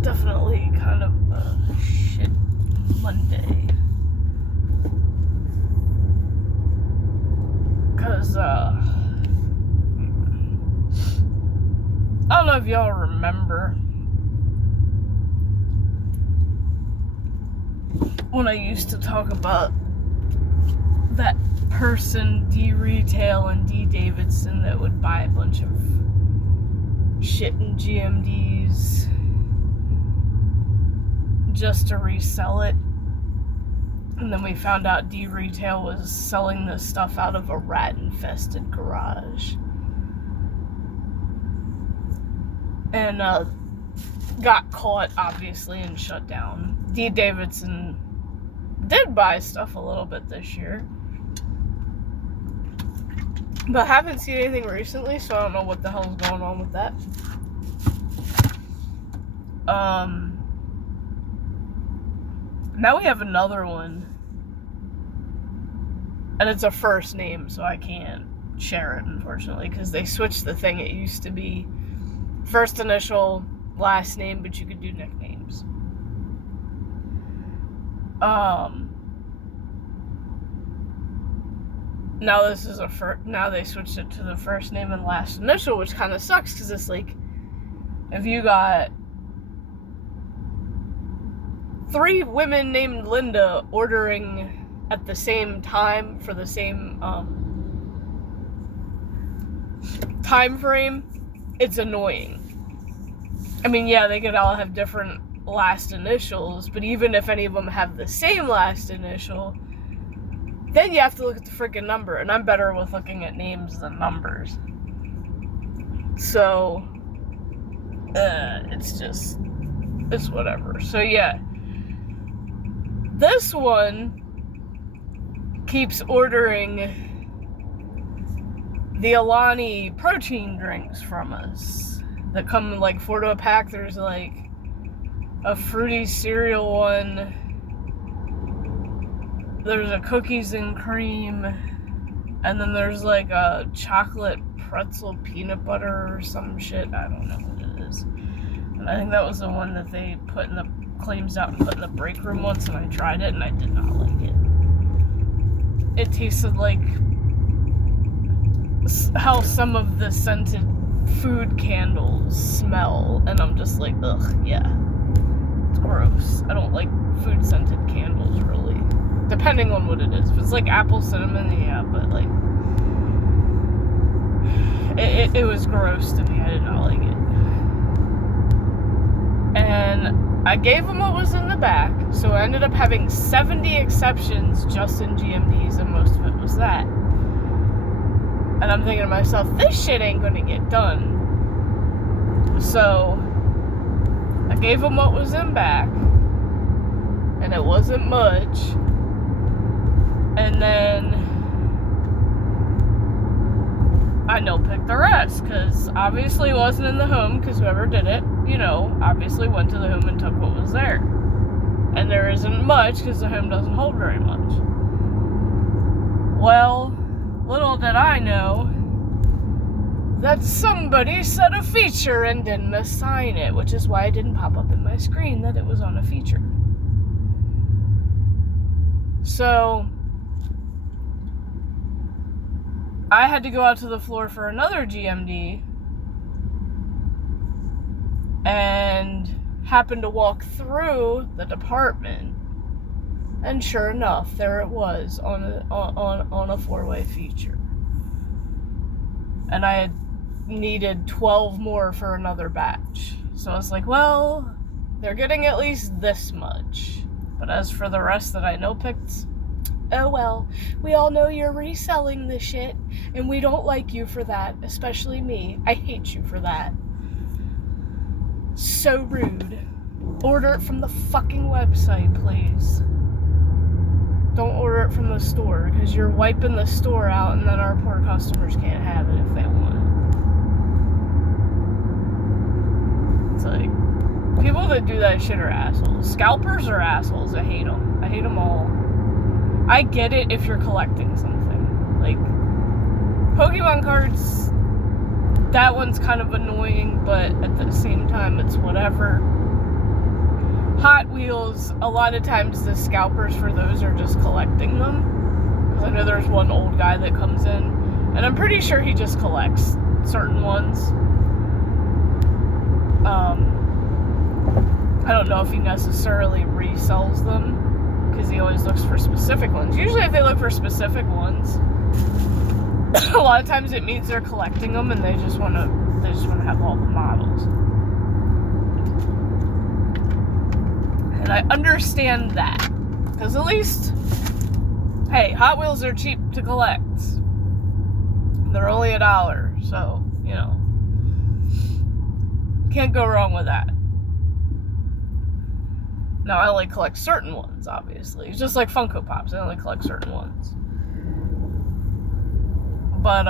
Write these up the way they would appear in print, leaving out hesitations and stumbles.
definitely kind of a shit Monday. Because, I don't know if y'all remember when I used to talk about that person, D Retail and D Davidson, that would buy a bunch of shit in GMDs just to resell it. And then we found out D Retail was selling this stuff out of a rat-infested garage. And got caught, obviously, and shut down. D Davidson did buy stuff a little bit this year, but haven't seen anything recently, so I don't know what the hell's going on with that. Now we have another one, and it's a first name, so I can't share it, unfortunately, because they switched the thing. It used to be first initial, last name, but you could do nicknames. Now this is now they switched it to the first name and last initial, which kind of sucks, because it's like, if you got 3 women named Linda ordering at the same time for the same time frame, it's annoying. I mean, yeah, they could all have different last initials, but even if any of them have the same last initial, then you have to look at the freaking number, and I'm better with looking at names than numbers. So, it's whatever. So yeah, this one keeps ordering the Alani protein drinks from us that come in like 4 to a pack. There's like a fruity cereal one. There's a cookies and cream, and then there's like a chocolate pretzel peanut butter or some shit. I don't know what it is. And I think that was the one that they put in the claims out and put in the break room once, and I tried it and I did not like it. It tasted like how some of the scented food candles smell, and I'm just like, ugh, yeah. It's gross. I don't like food scented candles, really. Depending on what it is. If it's like apple cinnamon, yeah, but like, it was gross to me. I did not like it. And I gave them what was in the back, so I ended up having 70 exceptions just in GMDs, and most of it was that. And I'm thinking to myself, this shit ain't gonna get done. So I gave them what was in back, and it wasn't much. And then I no-picked the rest, because obviously it wasn't in the home, because whoever did it, obviously went to the home and took what was there. And there isn't much, because the home doesn't hold very much. Well, little did I know that somebody set a feature and didn't assign it, which is why it didn't pop up in my screen that it was on a feature. So I had to go out to the floor for another GMD and happened to walk through the department, and sure enough, there it was on a 4-way feature. And I had needed 12 more for another batch. So I was like, well, they're getting at least this much. But as for the rest that I no-picked, oh well, we all know you're reselling this shit, and we don't like you for that, especially me. I hate you for that. So rude. Order it from the fucking website, please. Don't order it from the store, because you're wiping the store out, and then our poor customers can't have it if they want it. It's like, people that do that shit are assholes. Scalpers are assholes. I hate them. I hate them all. I get it if you're collecting something. Like, Pokemon cards that one's kind of annoying, but at the same time, it's whatever. Hot Wheels, a lot of times the scalpers for those are just collecting them. Because I know there's one old guy that comes in, and I'm pretty sure he just collects certain ones. I don't know if he necessarily resells them, because he always looks for specific ones. Usually if they look for specific ones, a lot of times it means they're collecting them and they just want to have all the models. And I understand that, because at least, hey, Hot Wheels are cheap to collect. They're only $1, so, you know, can't go wrong with that. Now, I only collect certain ones, obviously. It's just like Funko Pops. I only collect certain ones. But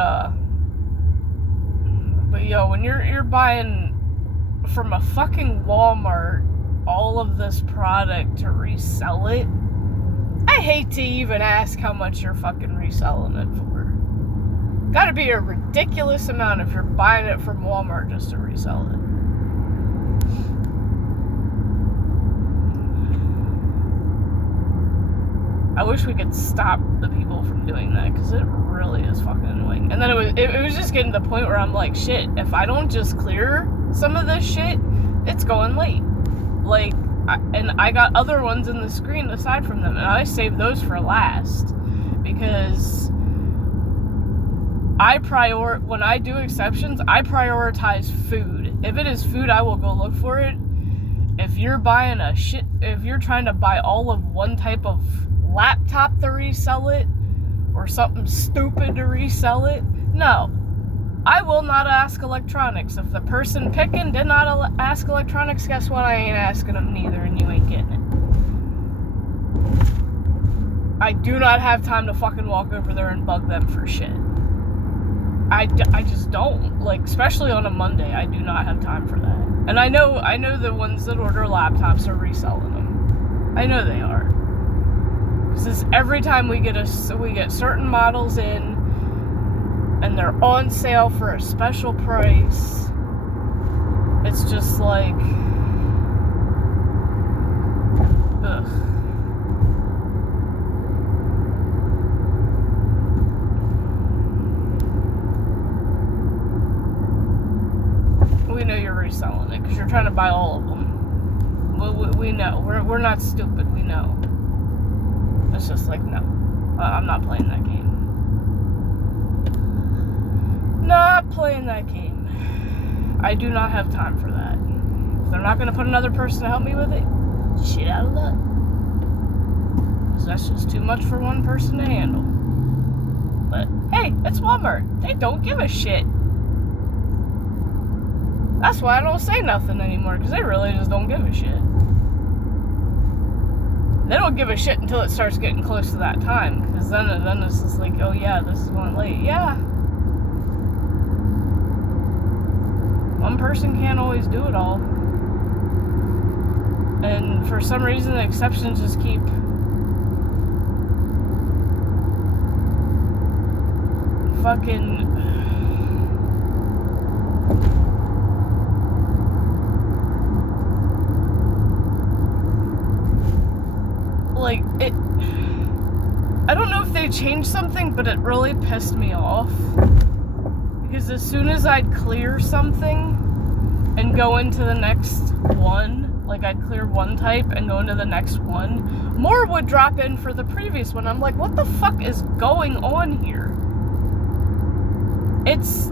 yo, when you're buying from a fucking Walmart all of this product to resell it, I hate to even ask how much you're fucking reselling it for. Gotta be a ridiculous amount if you're buying it from Walmart just to resell it. I wish we could stop the people from doing that, because it really is fucking annoying. And then it was just getting to the point where I'm like, shit, if I don't just clear some of this shit, it's going late. Like, and I got other ones in the screen aside from them, and I saved those for last, because when I do exceptions, I prioritize food. If it is food, I will go look for it. If you're trying to buy all of one type of laptop to resell it, or something stupid to resell it, no. I will not ask electronics. If the person picking did not ask electronics, guess what? I ain't asking them neither, and you ain't getting it. I do not have time to fucking walk over there and bug them for shit. I just don't. Like, especially on a Monday, I do not have time for that. And I know the ones that order laptops are reselling them. I know they are. Because every time we get certain models in, and they're on sale for a special price, it's just like, ugh. We know you're reselling it, because you're trying to buy all of them. We know. We're not stupid, we know. It's just like, no. I'm not playing that game. Not playing that game. I do not have time for that. If they're not going to put another person to help me with it, shit out of luck. Because that's just too much for one person to handle. But, hey, it's Walmart. They don't give a shit. That's why I don't say nothing anymore, because they really just don't give a shit. They don't give a shit until it starts getting close to that time, because then it's just like, oh yeah, this is going late. Yeah. One person can't always do it all. And for some reason, the exceptions just keep fucking... like, it... I don't know if they changed something, but it really pissed me off. Because as soon as I'd clear something and go into the next one, like I'd clear one type and go into the next one, more would drop in for the previous one. I'm like, what the fuck is going on here? It's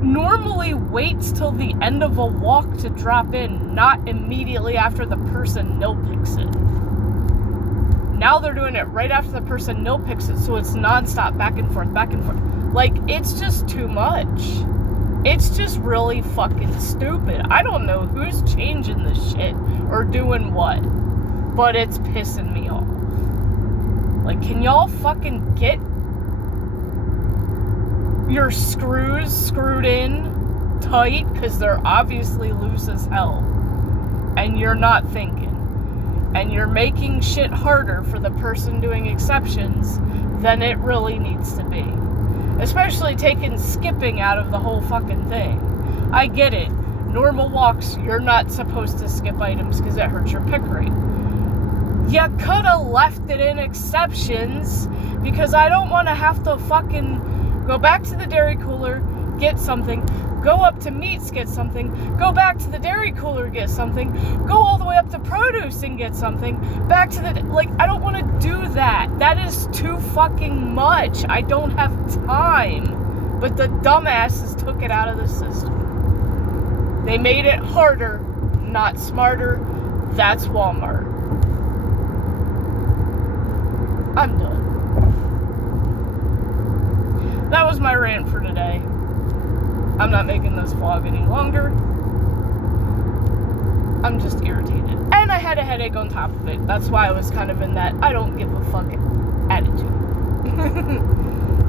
normally waits till the end of a walk to drop in, not immediately after the person nilpicks it. Now they're doing it right after the person nilpicks it, so it's nonstop back and forth, back and forth. Like, it's just too much. It's just really fucking stupid. I don't know who's changing this shit or doing what, but it's pissing me off. Like, can y'all fucking get your screws screwed in tight? Because they're obviously loose as hell. And you're not thinking. And you're making shit harder for the person doing exceptions than it really needs to be. Especially taking skipping out of the whole fucking thing. I get it. Normal walks, you're not supposed to skip items because it hurts your pick rate. You could have left it in exceptions, because I don't want to have to fucking go back to the dairy cooler, get something, go up to meats, get something, go back to the dairy cooler, get something, go all the way up to produce and get something, back to the, like, I don't want to do that. That is too fucking much. I don't have time. But the dumbasses took it out of the system. They made it harder, not smarter. That's Walmart. I'm done. That was my rant for today. I'm not making this vlog any longer. I'm just irritated. And I had a headache on top of it. That's why I was kind of in that I don't give a fuck attitude.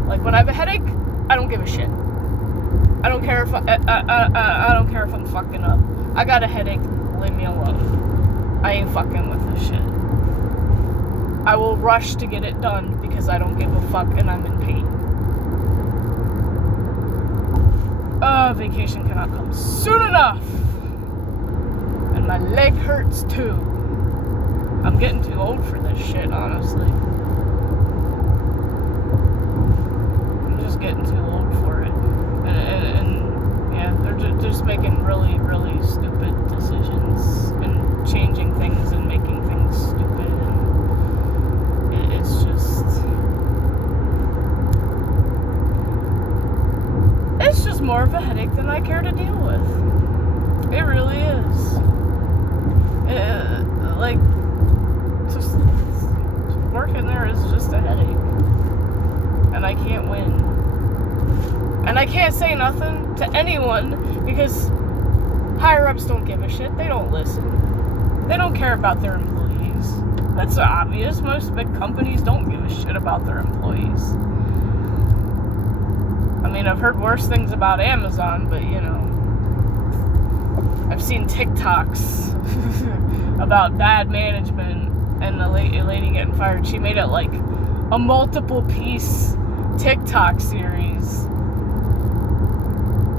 Like, when I have a headache, I don't give a shit. I don't care if I don't care if I'm fucking up. I got a headache, leave me alone. I ain't fucking with this shit. I will rush to get it done because I don't give a fuck and I'm in pain. Vacation cannot come soon enough. And my leg hurts too. I'm getting too old for this shit, honestly. I'm just getting too old for it. And yeah, they're just making really, really stupid decisions and changing things and making things stupid. And it's just more of a headache than I care to deal with. It really is. Like, just working there is just a headache. And I can't win. And I can't say nothing to anyone because higher-ups don't give a shit. They don't listen. They don't care about their employees. That's obvious. Most big companies don't give a shit about their employees. I mean, I've heard worse things about Amazon, but, you know, I've seen TikToks about bad management and a lady getting fired. She made it like a multiple-piece TikTok series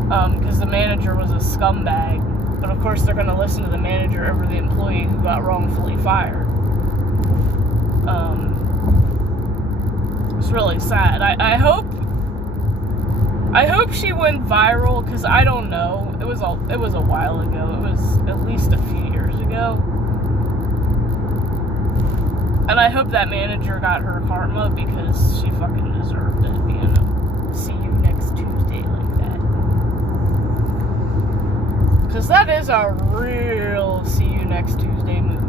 because the manager was a scumbag. But, of course, they're going to listen to the manager over the employee who got wrongfully fired. It's really sad. I hope she went viral, because I don't know. It was a while ago. It was at least a few years ago. And I hope that manager got her karma, because she fucking deserved it, you know. See you next Tuesday like that. Because that is a real see you next Tuesday move.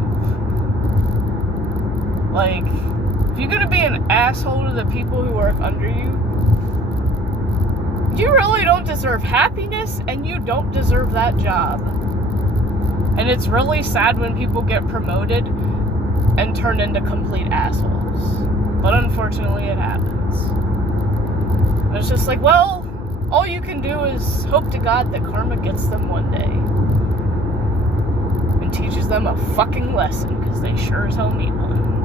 Like, if you're gonna be an asshole to the people who work under you, you really don't deserve happiness, and you don't deserve that job. And it's really sad when people get promoted and turn into complete assholes. But unfortunately, it happens. And it's just like, well, all you can do is hope to God that karma gets them one day. And teaches them a fucking lesson, because they sure as hell need one.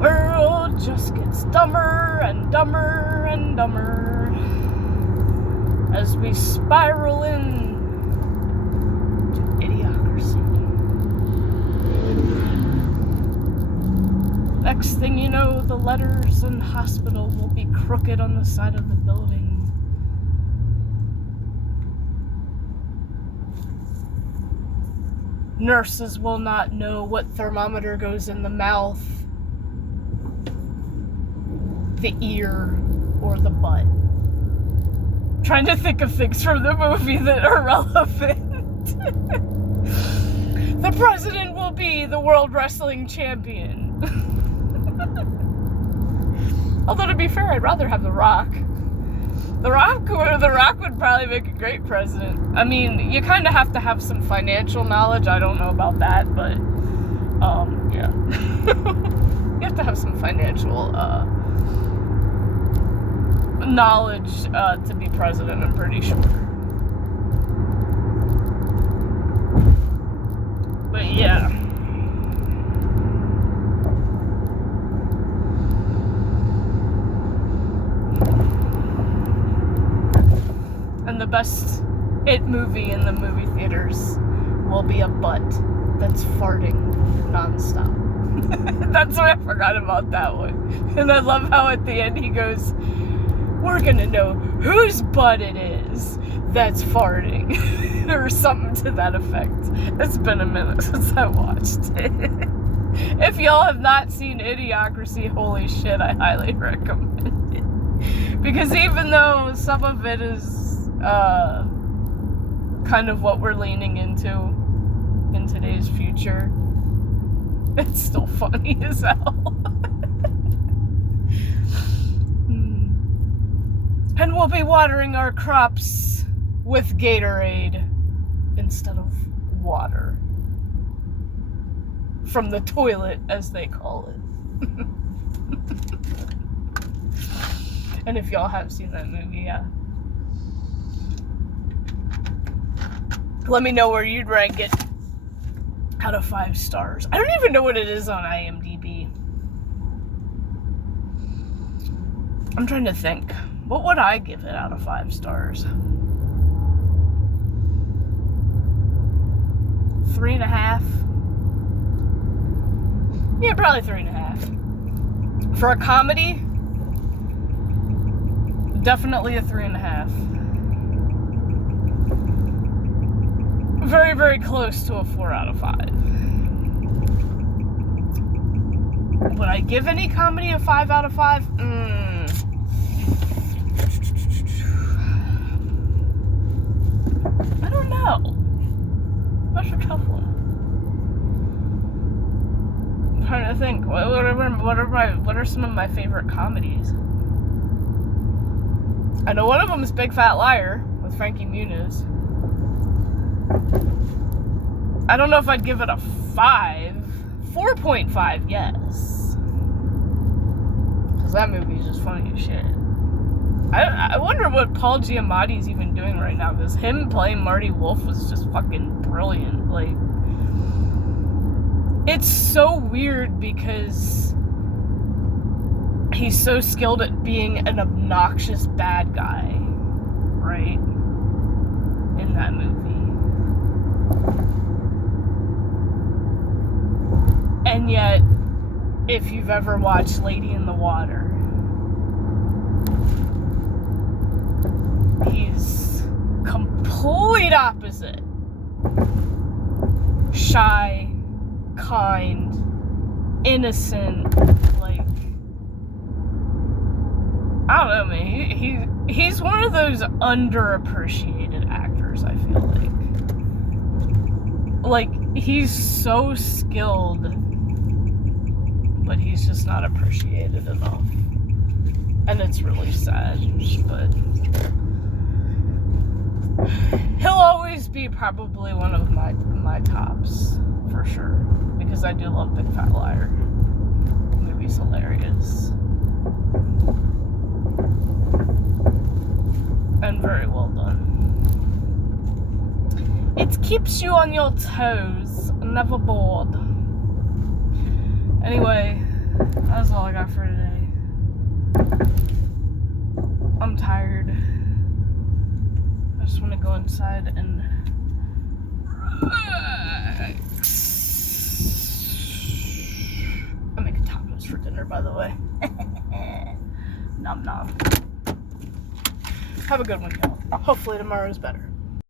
World just gets dumber and dumber and dumber as we spiral in to idiocracy. Next thing you know, the letters in hospital will be crooked on the side of the building. Nurses will not know what thermometer goes in the mouth, the ear, or the butt. Trying to think of things from the movie that are relevant. The president will be the World Wrestling Champion. Although, to be fair, I'd rather have The Rock. The Rock would probably make a great president. I mean, you kind of have to have some financial knowledge. I don't know about that, but, yeah. You have to have some financial, knowledge to be president, I'm pretty sure. But yeah, best It movie in the movie theaters will be a butt that's farting nonstop. That's why I forgot about that one. And I love how at the end he goes, we're gonna know whose butt it is that's farting. Or something to that effect. It's been a minute since I watched it. If y'all have not seen Idiocracy, holy shit, I highly recommend it. Because even though some of it is kind of what we're leaning into in today's future, it's still funny as hell. And we'll be watering our crops with Gatorade instead of water. From the toilet, as they call it. And if y'all have seen that movie, yeah. Let me know where you'd rank it out of 5 stars. I don't even know what it is on IMDb. I'm trying to think. What would I give it out of 5 stars? 3.5? Yeah, probably 3.5. For a comedy, definitely a 3.5. Very, very close to a 4 out of 5. Would I give any comedy a 5 out of 5? I don't know. That's a tough one. I'm trying to think. What are some of my favorite comedies? I know one of them is Big Fat Liar with Frankie Muniz. I don't know if I'd give it a 5. 4.5, yes. Because that movie is just funny as shit. I wonder what Paul Giamatti's even doing right now, because him playing Marty Wolf was just fucking brilliant. Like, it's so weird because he's so skilled at being an obnoxious bad guy, right? In that movie. And yet, if you've ever watched Lady in the Water, he's complete opposite. Shy, kind, innocent, like, I don't know, man. He's one of those underappreciated actors, I feel like. Like, he's so skilled, but he's just not appreciated enough. And it's really sad, but he'll always be probably one of my tops, for sure. Because I do love Big Fat Liar. The movie's hilarious. And very well done. It keeps you on your toes, never bored. Anyway, that's all I got for today. I'm tired. I just want to go inside and relax. I'm making tacos for dinner, by the way. Nom nom. Have a good one, y'all. Hopefully tomorrow's better.